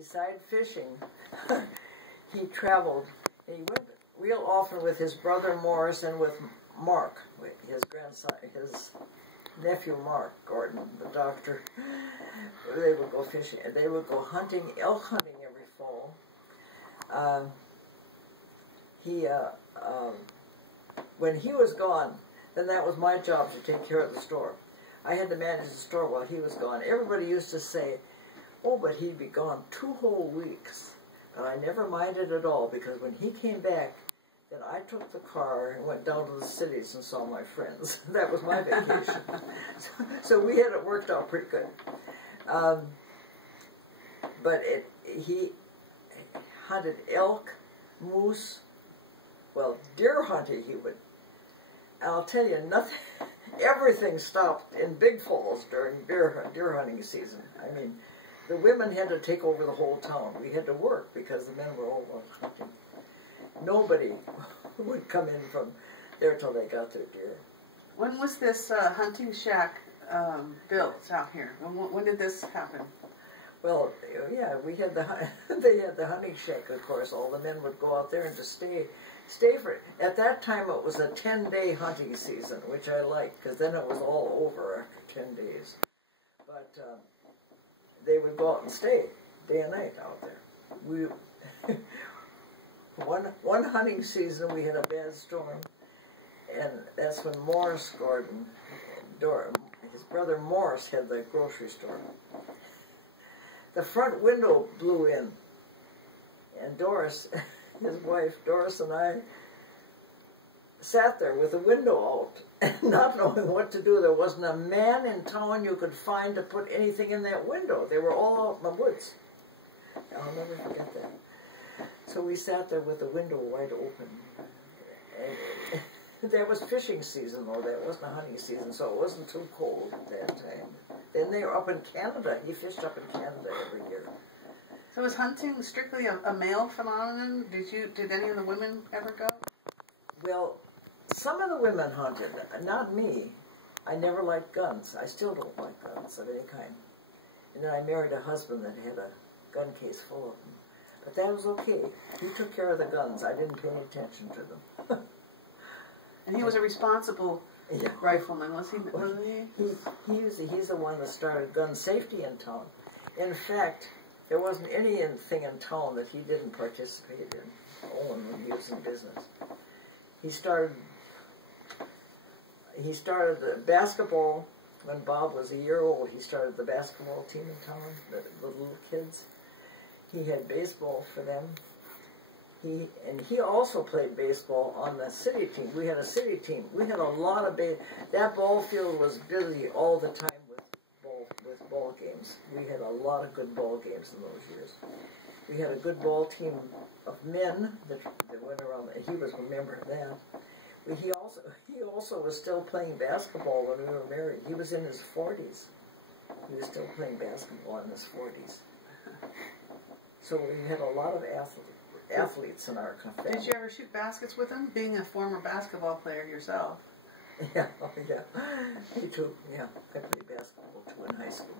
beside fishing, he traveled. And he went real often with his brother Morris and with Mark, his grandson, his nephew Mark Gorden, the doctor. They would go fishing. They would go hunting, elk hunting every fall. When he was gone, then that was my job to take care of the store. I had to manage the store while he was gone. Everybody used to say, oh, but he'd be gone 2 whole weeks. But I never minded at all, because when he came back, then I took the car and went down to the cities and saw my friends. That was my vacation. So we had it worked out pretty good. But he hunted elk, moose, well, deer hunting he would. And I'll tell you, everything stopped in Big Falls during deer hunting season. I mean, the women had to take over the whole town. We had to work because the men were all hunting. Nobody would come in from there till they got their deer. When was this hunting shack built out here? When did this happen? Well, yeah, we had they had the hunting shack, of course. All the men would go out there and just stay for it. At that time, it was a 10-day hunting season, which I liked, because then it was all over after 10 days. But they would go out and stay day and night out there. We one hunting season, we had a bad storm, and that's when Morris Gorden, his brother Morris, had the grocery store. The front window blew in, and Doris, his wife, Doris and I sat there with the window out, not knowing what to do. There wasn't a man in town you could find to put anything in that window. They were all out in the woods. I'll never forget that. So we sat there with the window wide open. And that was fishing season, though. That wasn't a hunting season, so it wasn't too cold at that time. Then they were up in Canada. He fished up in Canada every year. So was hunting strictly a male phenomenon? Did any of the women ever go? Well, some of the women hunted. Not me. I never liked guns. I still don't like guns of any kind. And then I married a husband that had a gun case full of them. But that was okay. He took care of the guns. I didn't pay any attention to them. And he was a responsible rifleman, wasn't he? He's the one that started gun safety in town. In fact, there wasn't anything in town that he didn't participate in, Owen, when he was in business. He started the basketball when Bob was a year old. He started the basketball team in town, the little kids. He had baseball for them. He also played baseball on the city team. We had a city team. We had a lot of that ball field was busy all the time with ball games. We had a lot of good ball games in those years. We had a good ball team of men that went around. He was a member of that. He also was still playing basketball when we were married. He was in his 40s. He was still playing basketball in his 40s. So we had a lot of athletes in our family. Did you ever shoot baskets with him, being a former basketball player yourself? Yeah, me too. Yeah, I played basketball too in high school.